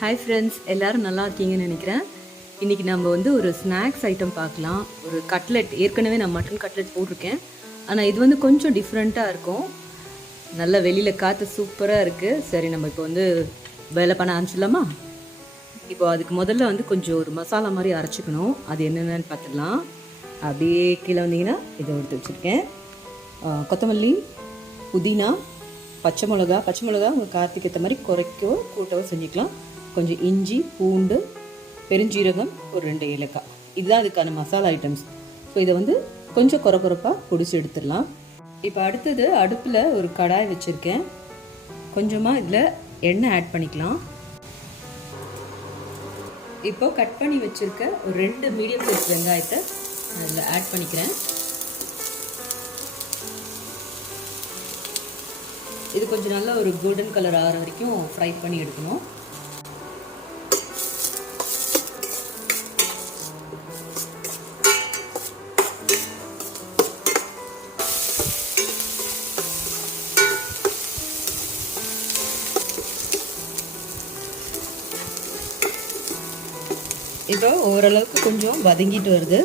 Hi friends, எல்லோரும் நல்லா இருக்கீங்கன்னு நினைக்கிறேன். இன்றைக்கி நம்ம வந்து ஒரு ஸ்நாக்ஸ் ஐட்டம் பார்க்கலாம். ஒரு கட்லெட். ஏற்கனவே நான் மட்டன் கட்லெட் போட்டிருக்கேன். ஆனால் இது வந்து கொஞ்சம் டிஃப்ரெண்ட்டாக இருக்கும். நல்லா வெளியில் காற்று சூப்பராக இருக்குது. சரி, நம்ம இப்போ வந்து வேலை பண்ண ஆரம்பிச்சிடலாமா? இப்போ அதுக்கு முதல்ல வந்து கொஞ்சம் ஒரு மசாலா மாதிரி அரைச்சிக்கணும். அது என்னென்னு பார்த்துடலாம். அப்படியே கீழே வந்தீங்கன்னா இதை எடுத்து வச்சுருக்கேன். கொத்தமல்லி, புதினா, பச்சை மிளகா உங்கள் காரத்துக்கு ஏற்ற மாதிரி குறைக்கவோ கூட்டவோ செஞ்சுக்கலாம். கொஞ்சம் இஞ்சி, பூண்டு, பெருஞ்சீரகம், ஒரு 2 ஏலக்காய். இதுதான் அதுக்கான மசாலா ஐட்டம்ஸ். ஸோ இதை வந்து கொஞ்சம் குறைப்பாக பொடிச்சு எடுத்துடலாம். இப்போ அடுத்தது அடுப்பில் ஒரு கடாய் வச்சுருக்கேன். கொஞ்சமாக இதில் எண்ணெய் ஆட் பண்ணிக்கலாம். இப்போ கட் பண்ணி வச்சுருக்க ஒரு 2 மீடியம் சைஸ் வெங்காயத்தை நான் இதில் ஆட் பண்ணிக்கிறேன். இது கொஞ்சம் நல்லா ஒரு கோல்டன் கலர் ஆகிற வரைக்கும் ஃப்ரை பண்ணி எடுக்கணும். இப்போ ஓரளவுக்கு கொஞ்சம் வதங்கிட்டு வருது.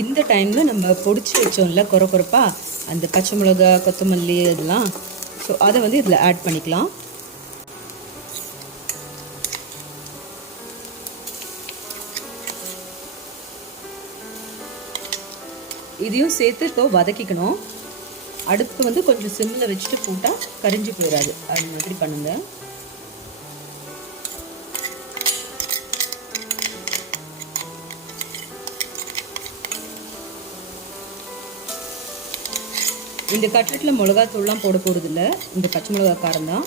இந்த டைமில் நம்ம பொடிச்சு வச்சோம்ல குறைப்பாக அந்த பச்சை மிளகா, கொத்தமல்லி இதெல்லாம், ஸோ அதை வந்து இதில் ஆட் பண்ணிக்கலாம். இதையும் சேர்த்து இப்போ வதக்கிக்கணும். அடுப்பு வந்து கொஞ்சம் சிம்மில் வச்சுட்டு போட்டால் கரிஞ்சு போயிடாது. அது மாதிரி பண்ணுங்க. இந்த கட்லெட்டில் மிளகாத்தூள்லாம் போட போகிறது இல்லை. இந்த பச்சை மிளகா காரம் தான்.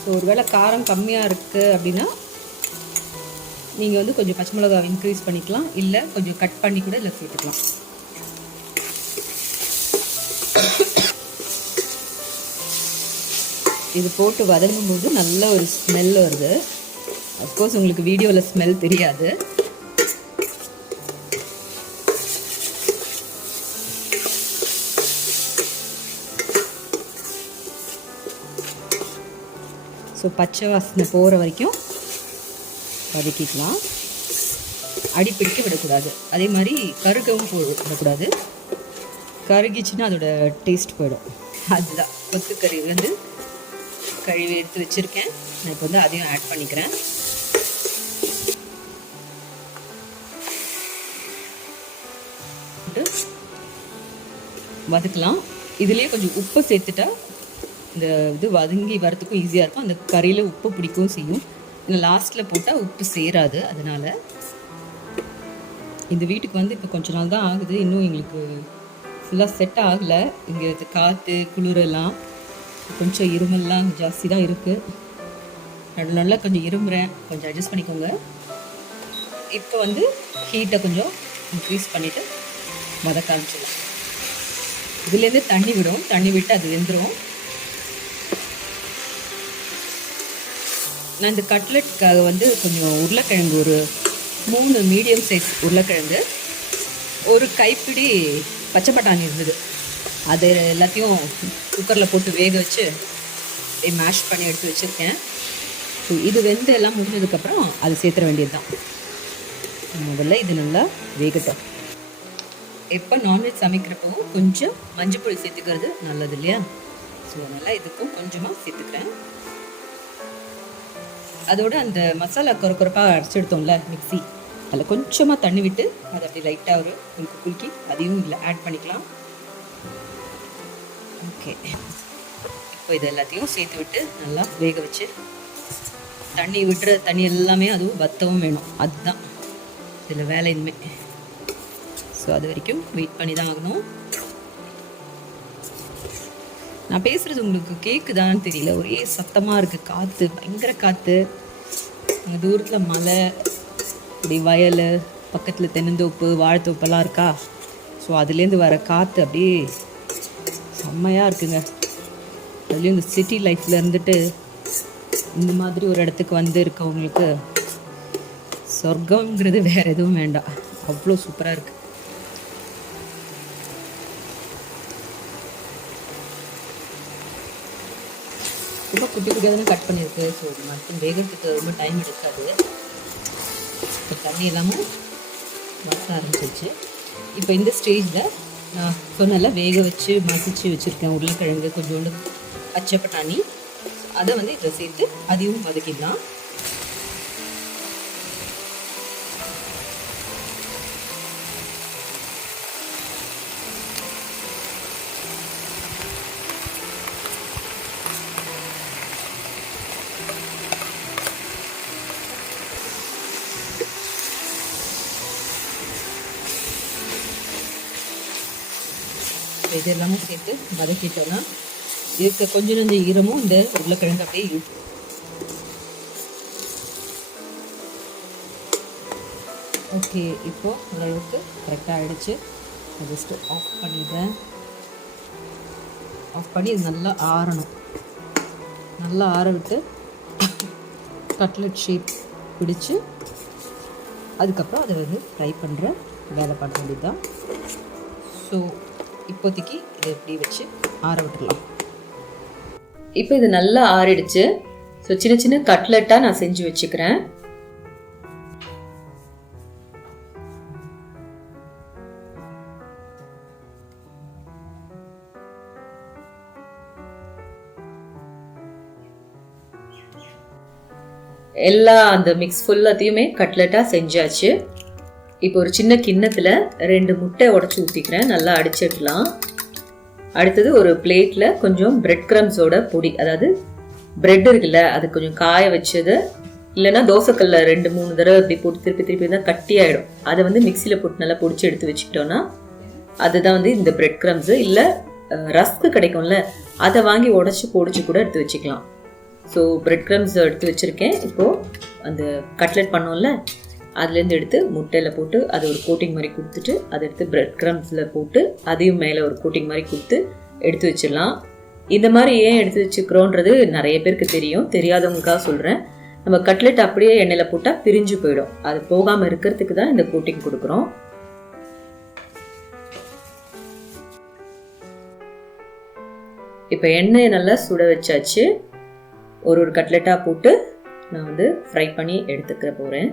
ஸோ ஒருவேளை காரம் கம்மியாக இருக்குது அப்படின்னா நீங்கள் வந்து கொஞ்சம் பச்சை மிளகா இன்க்ரீஸ் பண்ணிக்கலாம். இல்லை கொஞ்சம் கட் பண்ணி கூட இதில் சேர்த்துக்கலாம். இது போட்டு வதங்கும் போது நல்ல ஒரு ஸ்மெல் வருது. அஃப்கோர்ஸ் உங்களுக்கு வீடியோவில் ஸ்மெல் தெரியாது. ஸோ பச்சை வாசனை போகிற வரைக்கும் வதக்கிக்கலாம். அடிப்பிடிக்க விடக்கூடாது. அதே மாதிரி கருகவும் விடக்கூடாது. கருகிச்சுன்னா அதோட டேஸ்ட் போயிடும். அதுதான் கொத்துக்கறி வந்து கழுவி எடுத்து வச்சுருக்கேன். நான் இப்போ வந்து அதையும் ஆட் பண்ணிக்கிறேன். வதக்கலாம். இதுலேயே கொஞ்சம் உப்பு சேர்த்துட்டா இந்த இது வதங்கி வரத்துக்கும் ஈஸியாக இருக்கும். அந்த கறியில் உப்பு பிடிக்கவும் செய்யும். இந்த லாஸ்ட்டில் போட்டால் உப்பு சேராது. அதனால் இந்த வீட்டுக்கு வந்து இப்போ கொஞ்ச நாள் தான் ஆகுது. இன்னும் எங்களுக்கு ஃபுல்லாக செட் ஆகலை. இங்கே காற்று குளிரெல்லாம் கொஞ்சம் இருமல்லாம் ஜாஸ்தி தான் இருக்குது. நல்லா கொஞ்சம் இருமுறேன். கொஞ்சம் அட்ஜஸ்ட் பண்ணிக்கோங்க. இப்போ வந்து ஹீட்டை கொஞ்சம் இன்க்ரீஸ் பண்ணிவிட்டு வதக்க ஆரம்பிச்சிடலாம். இதுலேருந்து தண்ணி விடும். தண்ணி விட்டு அது வெந்துடும். நான் இந்த கட்லெட்டுக்காக வந்து கொஞ்சம் உருளைக்கிழங்கு, ஒரு 3 மீடியம் சைஸ் உருளைக்கிழங்கு, ஒரு கைப்பிடி பச்சை பட்டாணி இருந்தது. அது எல்லாத்தையும் குக்கரில் போட்டு வேக வச்சு மேஷ் பண்ணி எடுத்து வச்சுருக்கேன். ஸோ இது வெந்து எல்லாம் முடிஞ்சதுக்கப்புறம் அது சேர்த்துற வேண்டியது தான். முதல்ல இது நல்லா வேகட்டும். எப்போ நான்வெஜ் சமைக்கிறப்போ கொஞ்சம் மஞ்சள் பொடி சேர்த்துக்கிறது நல்லது இல்லையா? ஸோ அதனால் இதுக்கும் கொஞ்சமாக சேர்த்துக்கிறேன். அதோட அந்த மசாலா குறைப்பாக அரைச்சி எடுத்தோம்ல மிக்ஸி, அதில் கொஞ்சமாக தண்ணி விட்டு அதை அப்படி லைட்டாக ஒரு குலுக்கி அதையும் இதில் ஆட் பண்ணிக்கலாம். ஓகே, இப்போ இது எல்லாத்தையும் சேர்த்து விட்டு நல்லா வேக வச்சு தண்ணி விட்டுற தண்ணி எல்லாமே அதுவும் வத்தவும் வேணும். அதுதான் இதில் வேலை இனிமே. ஸோ அது வரைக்கும் வெயிட் பண்ணி தான் ஆகணும். நான் பேசுகிறது உங்களுக்கு கேட்குதான்னு தெரியல. ஒரே சத்தமாக இருக்குது. காற்று, பயங்கர காற்று. அங்கே தூரத்தில் மலை, அப்படி வயல், பக்கத்தில் தென்னந்தோப்பு, வாழைத்தோப்பெல்லாம் இருக்கா. ஸோ அதுலேருந்து வர காற்று அப்படியே செம்மையாக இருக்குங்க. அதுலேயும் இந்த சிட்டி லைஃப்பில் இருந்துட்டு இந்த மாதிரி ஒரு இடத்துக்கு வந்து இருக்கவங்களுக்கு சொர்க்கங்கிறது வேறு எதுவும் வேண்டாம். அவ்வளோ சூப்பராக இருக்குது. ரொம்ப குட்டி குட்டியாக தானே கட் பண்ணியிருக்கு. ஸோ மட்டன் வேகிறதுக்கு ரொம்ப டைம் எடுக்காது. இப்போ தண்ணி எல்லாமே வளர ஆரம்பிச்சிருச்சு. இப்போ இந்த ஸ்டேஜில் நான் சொன்னல வேக வச்சு மசிச்சு வச்சுருக்கேன் உருளைக்கிழங்கு, கொஞ்சோண்டு பச்சை பட்டாணி, அதை வந்து இதில் சேர்த்து அதையும் வதக்கிடலாம். இது எல்லாமே சேர்த்து வதக்கிட்டோன்னா இருக்க கொஞ்சம் கொஞ்சம் ஈரமும் இந்த உருளைக்கிழங்கு அப்படியே இழுக்கும். ஓகே, இப்போது ஓரளவுக்கு கரெக்டாக ஆகிடுச்சு. ஜஸ்ட்டு ஆஃப் பண்ணிடுறேன். ஆஃப் பண்ணி இது நல்லா ஆறணும். நல்லா ஆற விட்டு கட்லெட் ஷேப் பிடிச்சி அதுக்கப்புறம் அதை வந்து ஃப்ரை பண்ணுற வேலை பண்ண வேண்டியதுதான். ஸோ இப்போதைக்கு இதை எப்படி வச்சு ஆற விட்டுடலாம். இப்போ இது நல்லா ஆறிடுச்சு. ஸோ சின்ன சின்ன கட்லெட்டாக நான் செஞ்சு வச்சுக்கிறேன். எல்லா அந்த மிக்ஸ் ஃபுல்லாத்தையுமே கட்லெட்டாக செஞ்சாச்சு. இப்போ ஒரு சின்ன கிண்ணத்தில் 2 முட்டை உடச்சி ஊற்றிக்கிறேன். நல்லா அடிச்சிடலாம். அடுத்தது ஒரு பிளேட்டில் கொஞ்சம் பிரெட் க்ரம்ஸோட பொடி, அதாவது பிரெட் இருக்குல்ல, அது கொஞ்சம் காய வச்சது, இல்லைன்னா தோசைக்கல்ல 2-3 தடவை இப்படி போட்டு திருப்பி திருப்பி தான் கட்டி ஆகிடும். அதை வந்து மிக்சியில் போட்டு நல்லா பொடிச்சு எடுத்து வச்சுக்கிட்டோன்னா அதுதான் வந்து இந்த பிரெட் க்ரம்ஸு. இல்லை ரஸ்க்கு கிடைக்கும்ல, அதை வாங்கி உடச்சி பொடிச்சு கூட எடுத்து வச்சுக்கலாம். ஸோ பிரெட் க்ரம்ஸ் எடுத்து வச்சுருக்கேன். இப்போது அந்த கட்லெட் பண்ணோம்ல, அதுலேருந்து எடுத்து முட்டையில் போட்டு அதை ஒரு கோட்டிங் மாதிரி கொடுத்துட்டு அதை எடுத்து பிரெட் க்ரம்ஸில் போட்டு அதையும் மேலே ஒரு கோட்டிங் மாதிரி கொடுத்து எடுத்து வச்சிடலாம். இந்த மாதிரி ஏன் எடுத்து வச்சுக்கிறோன்றது நிறைய பேருக்கு தெரியும். தெரியாதவங்களுக்காக சொல்கிறேன். நம்ம கட்லெட் அப்படியே எண்ணெயில் போட்டால் பிரிஞ்சு போயிடும். அது போகாமல் இருக்கிறதுக்கு தான் இந்த கோட்டிங் கொடுக்குறோம். இப்போ எண்ணெயை நல்லா சுட வச்சாச்சு. ஒரு கட்லெட்டாக போட்டு நான் வந்து ஃப்ரை பண்ணி எடுத்துக்க போகிறேன்.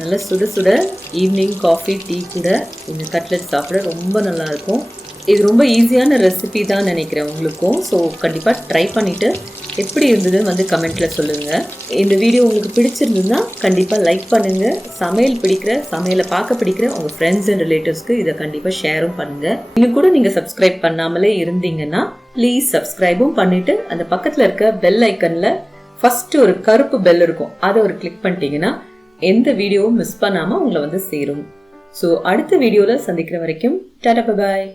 நல்லா சுட சுட ஈவினிங் காஃபி டீ கூட இந்த கட்லெட் சாப்பிட ரொம்ப நல்லாயிருக்கும். இது ரொம்ப ஈஸியான ரெசிபி தான் நினைக்கிறேன் உங்களுக்கும். ஸோ கண்டிப்பாக ட்ரை பண்ணிவிட்டு எப்படி இருந்ததுன்னு வந்து கமெண்ட்டில் சொல்லுங்கள். இந்த வீடியோ உங்களுக்கு பிடிச்சிருந்ததுன்னா கண்டிப்பாக லைக் பண்ணுங்கள். சமையலை பார்க்க பிடிக்கிற உங்கள் ஃப்ரெண்ட்ஸ் அண்ட் ரிலேட்டிவ்ஸ்க்கு இதை கண்டிப்பாக ஷேரும் பண்ணுங்கள். இன்னும் கூட நீங்கள் சப்ஸ்கிரைப் பண்ணாமலே இருந்தீங்கன்னா ப்ளீஸ் சப்ஸ்கிரைபும் பண்ணிவிட்டு அந்த பக்கத்தில் இருக்க பெல் ஐக்கனில் ஃபஸ்ட்டு ஒரு கருப்பு பெல் இருக்கும், அதை ஒரு கிளிக் பண்ணிட்டீங்கன்னா எந்த வீடியோவும் மிஸ் பண்ணாமல் உங்களை வந்து சேரும். ஸோ அடுத்த வீடியோவில் சந்திக்கிற வரைக்கும் டாடா பாய்.